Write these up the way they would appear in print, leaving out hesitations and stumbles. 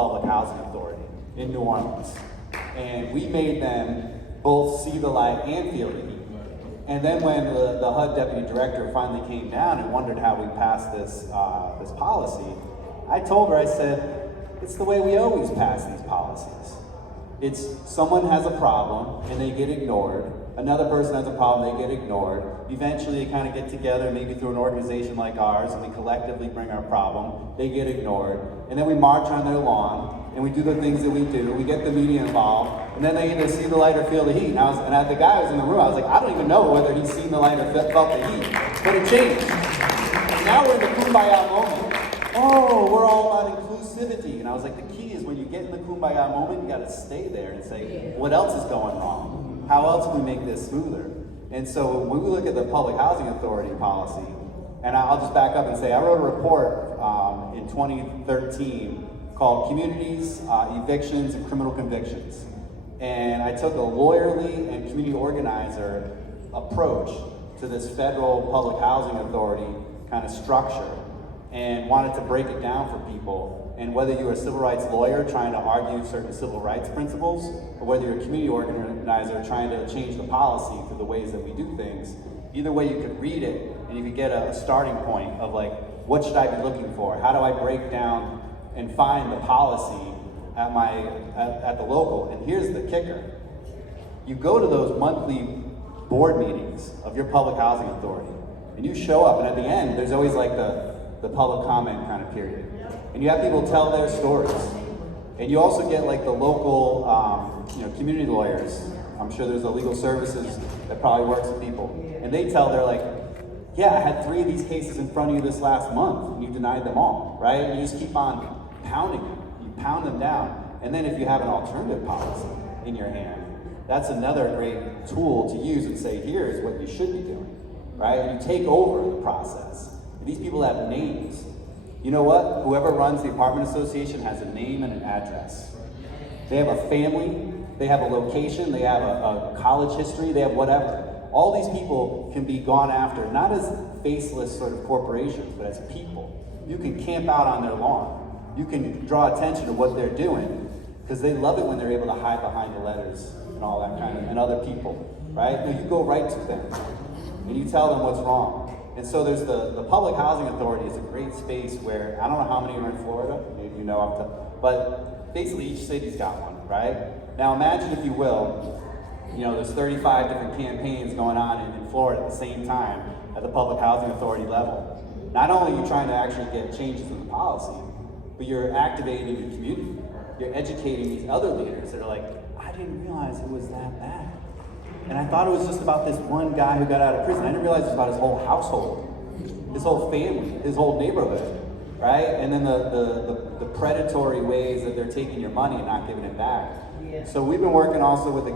Public Housing Authority in New Orleans. And we made them both see the light and feel the heat. And then when the HUD deputy director finally came down and wondered how we passed this policy, I told her, I said, it's the way we always pass these policies. It's someone has a problem and they get ignored. Another person has a problem, they get ignored. Eventually they kind of get together, maybe through an organization like ours, and we collectively bring our problem. They get ignored. And then we march on their lawn, and we do the things that we do. We get the media involved, and then they either see the light or feel the heat. And the guy was in the room, I was like, I don't even know whether he's seen the light or felt the heat. But it changed. Now we're in the kumbaya moment. Oh, we're all about inclusivity. And I was like, the key is when you get in the kumbaya moment, you gotta stay there and say, what else is going wrong? How else can we make this smoother? And so when we look at the Public Housing Authority policy, and I'll just back up and say, I wrote a report in 2013 called Communities, Evictions, and Criminal Convictions. And I took a lawyerly and community organizer approach to this federal Public Housing Authority kind of structure and wanted to break it down for people. And whether you're a civil rights lawyer trying to argue certain civil rights principles, or whether you're a community organizer trying to change the policy through the ways that we do things, either way you could read it and you could get a starting point of like, what should I be looking for? How do I break down and find the policy at the local? And here's the kicker. You go to those monthly board meetings of your public housing authority and you show up, and at the end there's always like the public comment kind of period. And you have people tell their stories. And you also get like the local community lawyers. I'm sure there's a legal services that probably works with people. And they tell, they're like, yeah, I had 3 of these cases in front of you this last month, and you denied them all, right? And you just keep on pounding them. You pound them down. And then if you have an alternative policy in your hand, that's another great tool to use and say, here is what you should be doing, right? And you take over the process. And these people have names. You know what? Whoever runs the apartment association has a name and an address. They have a family, they have a location, they have a college history, they have whatever. All these people can be gone after, not as faceless sort of corporations, but as people. You can camp out on their lawn. You can draw attention to what they're doing, because they love it when they're able to hide behind the letters and all that kind of, and other people, right? No, you go right to them, and you tell them what's wrong. And so there's the Public Housing Authority is a great space where, I don't know how many are in Florida, maybe you know, but basically each city's got one, right? Now imagine, if you will, there's 35 different campaigns going on in Florida at the same time at the Public Housing Authority level. Not only are you trying to actually get changes in the policy, but you're activating your community. You're educating these other leaders that are like, I didn't realize it was that bad. And I thought it was just about this one guy who got out of prison. I didn't realize it was about his whole household, his whole family, his whole neighborhood, right? And then the predatory ways that they're taking your money and not giving it back. Yeah. So we've been working also with the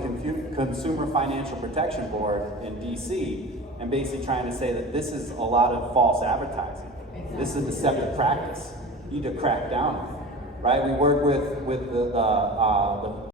Consumer Financial Protection Board in DC, and basically trying to say that this is a lot of false advertising. Exactly. This is a deceptive practice. You need to crack down on it, right? We work with the